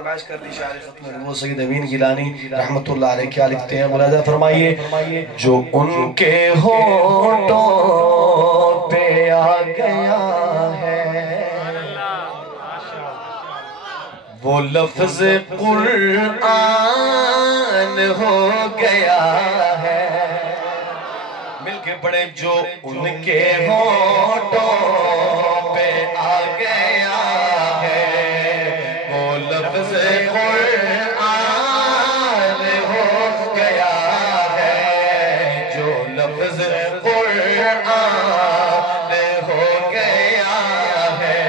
فرمائش کر دی شاعر ختم وہ سید امین گیلانی رحمت اللہ علیہ کیا لکھتے ہیں؟ ملاحظہ فرمائیے جو ان کے ہونٹوں پہ آ گیا ہے وہ لفظ قرآن ہو گیا ہے. مل کے پڑھیں جو ان کے ہونٹوں پہ آ گیا ہے وہ لفظ قرآن ہو گیا ہے جو لفظ قرآن ہو گیا ہے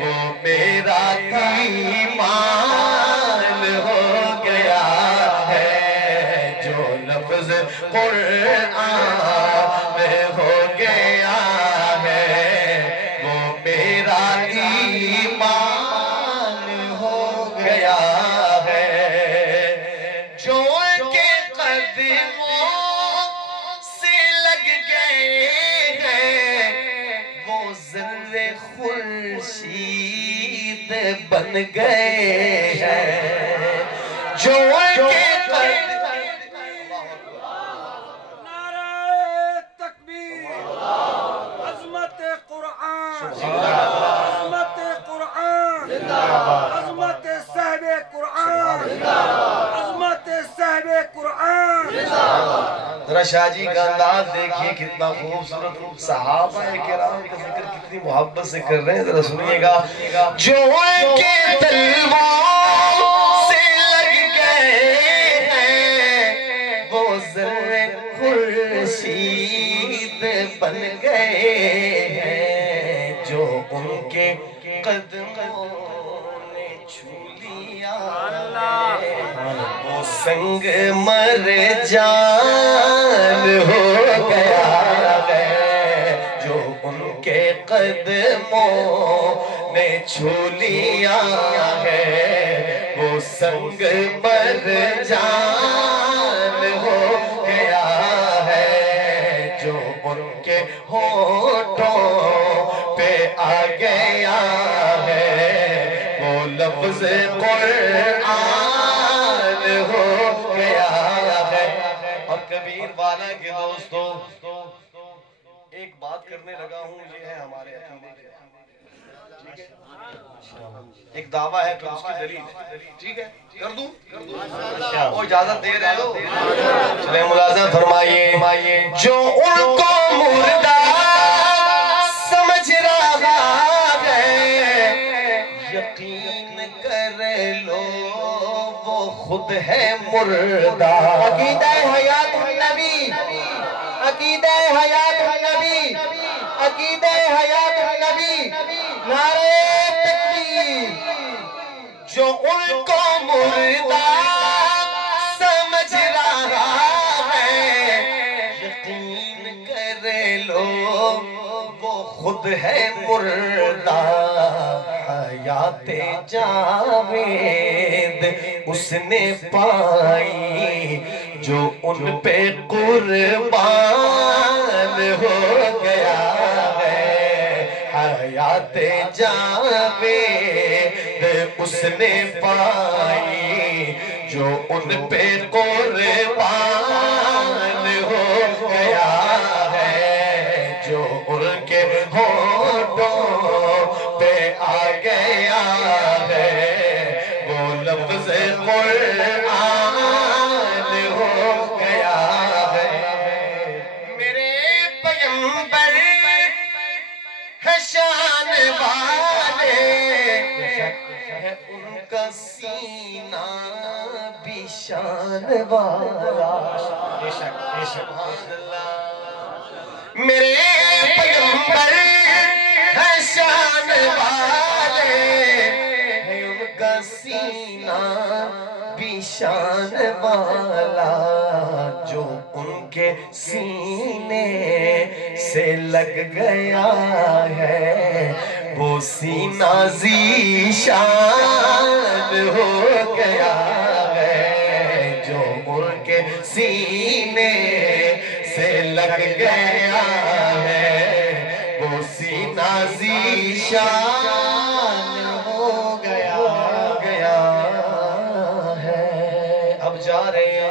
وہ میرا ایمان ہو گیا ہے جو لفظ قرآن ہو گیا ہے وہ میرا ایمان ہو گیا ہے جو ان کے قدموں سے لگ گئے ہیں وہ ذرے خورشید بن گئے ہیں جو ان کے ذرا شاہ جی کا انداز دیکھیے کتنا خوبصورت صحابہ کرام کا ذکر کتنی محبت سے کر رہے ہیں ذرا سنیے گا جو ان کے تلووں سے لگ گئے ہیں وہ ذرے خورشید بن گئے ہیں جو ان کے قدموں نے چھو لیا وہ سنگ مر جان ہو گیا ہے جو ان کے قدموں نے چھو لیا ہے وہ سنگ مر جان ہو گیا ہے جو ان کے ہونٹوں پہ آ گیا ہے وہ لفظ قرآن ہو گیا ہے. اور کبیر والا کے دوستوں ایک بات کرنے لگا ہوں یہ ہے ہمارے عقیدے کے ایک دعویٰ ہے پھر اس کی دلیل ٹھیک ہے کر دوں وہ اجازت دے رہے ہو چلیں ملاحظہ فرمائیے جو ان کو مردہ سمجھ رہا ہے یقین کر لو وہ خود ہے مردہ. عقیدہ حیات النبی عقیدہ حیات النبی عقیدہ حیات النبی نعرہ تکبیر. جو ان کو مردہ سمجھ رہا ہے یقین کر لو وہ خود ہے مردہ. حیات جاوید اس نے پائی جو ان پہ قربان ہو گیا ہے. حیات جاوید اس نے پائی جو ان پہ قربان ہو گیا ہے جو ان کے ہونٹوں پہ آ گیا ہے وہ لفظ قرآن ہو گیا ہے. میرے پیغمبر ہے شان والے ہے ان کا سینہ بھی شان والا. میرے پیغمبر ہے شان والے ہے ان کا سینہ بھی شان والا. جو ان کے سینے سے لگ گیا ہے وہ سینہ ذیشان ہو گیا ہے جو ان کے سینے سے لگ گیا ہے وہ سینہ ذیشان ہو گیا اب جا رہے ہیں